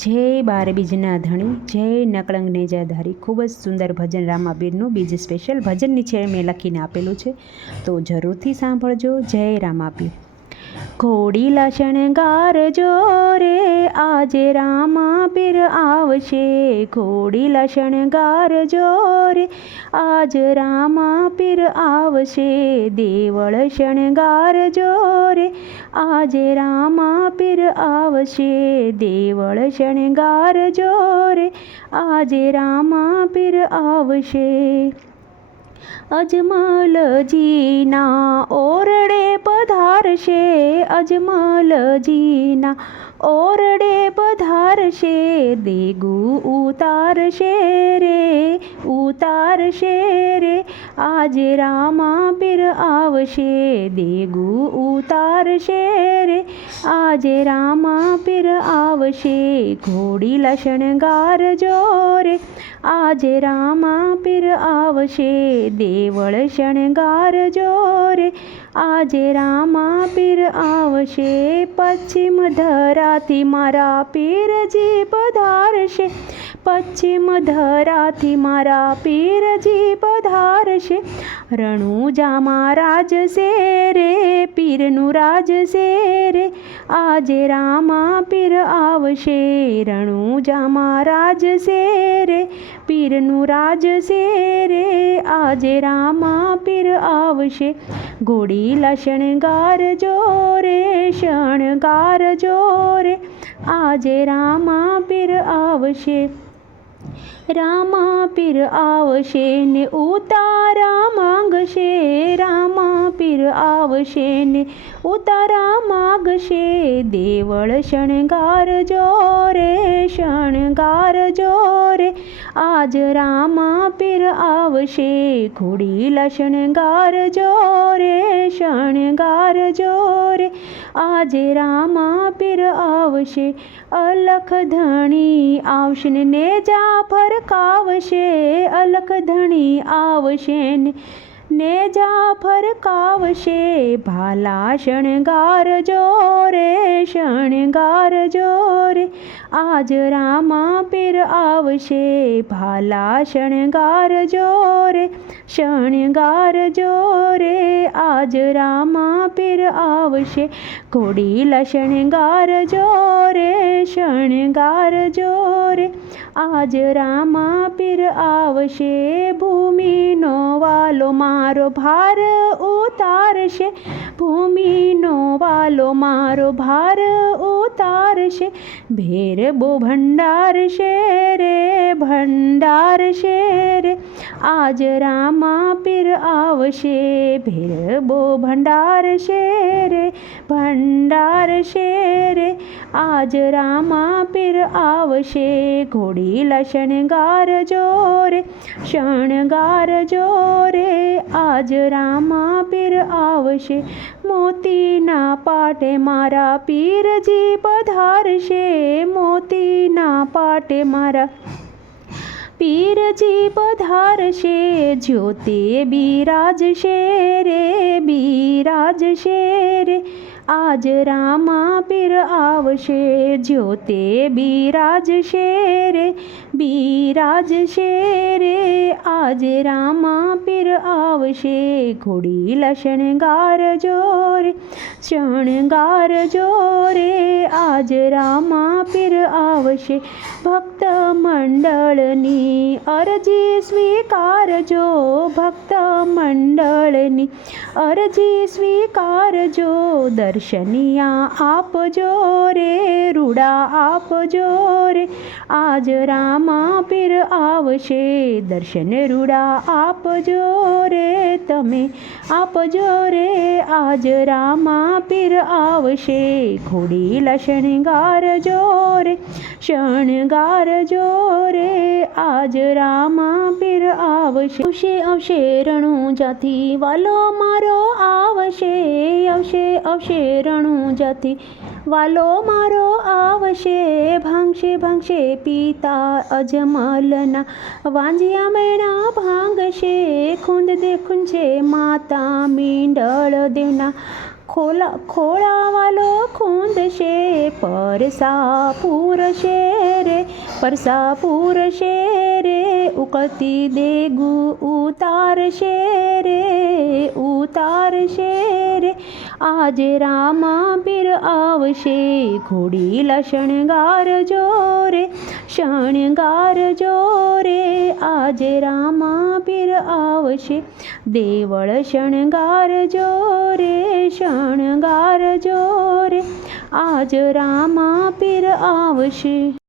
જય બાર બીજના ધણી, જય નકળંગ નેજાધારી. ખૂબ જ સુંદર ભજન રામાપીરનું બીજ સ્પેશિયલ ભજન નીચે મેં લખીને આપેલું છે, તો જરૂરથી સાંભળજો. જય રામાપીર. ઘોડીલા શણગારજો રે, આજે રામાપીર આવશે. ઘોડીલા શણગારજો રે, આજ રામાપીર આવશે. દેવળ શણગારજો રે, આજે રામાપીર આવશે. દેવળ શણગારજો રે, આજે રામાપીર આવશે. અજમલજીના ઓરડે પધારશે, અજમલજીના ઓરડે પધારશે. દેગું ઉતારશે રે, ઉતારશે રે, આજે રામાપીર આવશે. દેગું ઉતારશે રે, આજે રામાપીર આવશે. ઘોડીલા શણગારજો રે, આજે રામાપીર આવશે. દેવળ શણગારજો રે, આજે રામાપીર આવશે. પશ્ચિમ ધરાથી મારા પીરજી પધારશે, પશ્ચિમ ધરાથી મારા પીરજી પધારશે. રણુજામાં રાજશે રે, પીરનું રાજશે રે, આજે રામાપીર આવશે. રણુજામાં રાજશે રે, પીરનું રાજશે રે, આજે રામાપીર આવશે. ઘોડીલા શણગારજો રે, શણગારજો રે, આજે રામાપીર આવશે. રામાપીર આવશે ને ઉતારા માંગશે, રામાપીર આવશે ને ઉતારા માંગશે. દેવળ શણગારજો રે, શણગારજો રે, આજ રામાપીર આવશે. ઘોડીલા શણગારજો રે, શણગારજો રે, આજે રામાપીર આવશે. અલખ ધણી આવશે ને નેજા ફરકાવશે, અલખ ધણી આવશે ને નેજા ફરકાવશે. ભાલા શણગારજો રે, શણગારજો રે, આજ રામાપીર આવશે. ભાલા શણગારજો રે, શણગારજો રે, આજ રામાપીર આવશે. ઘોડીલા શણગારજો રે, શણગારજો રે, આજ રામાપીર આવશે. ભૂમિનો વાલો મારો ભાર ઉતારશે, ભૂમિનો વાલો મારો ભાર ઉતારશે. ભેરબો ભંડારશે રે, ભંડારશે રે, આજ રામાપીર આવશે. ભેરબો ભંડારશે રે, ભંડારશે રે, આજ રામાપીર આવશે. ઘોડીલા શણગારજો રે, શણગારજો રે, આજ રામાપીર આવશે. મોતીના પાટે મારા પીરજી પધારશે, મોતીના પાટે મારા પીરજી પધારશે. જ્યોતે બિરાજશે રે, બિરાજશે રે, આજ રામાપીર આવશે. જ્યોતે બિરાજશે રે, બિરાજશે રે, આજ રામાપીર આવશે. ઘોડીલા શણગારજો રે, શણગારજો રે, આજ રામાપીર આવશે. ભક્ત મંડળની અરજી સ્વીકારજો, ભક્ત મંડળની અરજી સ્વીકારજો. દર્શનિયા આપજો રે, રૂડા આપજો રે, આજ રામાપીર આવશે. દર્શન રૂડા આપજો રે, તમે આપજો રે, આજ રામાપીર આવશે. ઘોડીલા શણગારજો રે, શણગારજો રે, આજ રામાપીર આવશે. આવશે આવશે રણુજાથી વાલો મારો આવશે, આવશે આવશે રણુજાથી વાલો મારો આવશે. ભાંગશે ભાંગશે પિતા અજમલના, વાંજિયા મેણા ભાંગશે. ખૂંદ દે ખૂંજે માતા મીંડળ દેવના, ખોળાવાલો ખૂંદશે પરસા પૂરશે રે, પરસા પૂરશે રે, ઉકળતી દેગુ ઉતારશે રે, ઉતારશે રે. આજે રામાપીર આવશે, ઘોડીલા શણગારજો રે, શણગારજો રે. આજે રામાપીર આવશે, દેવળ શણગારજો રે, શણગારજો રે. આજ રામાપીર આવશે.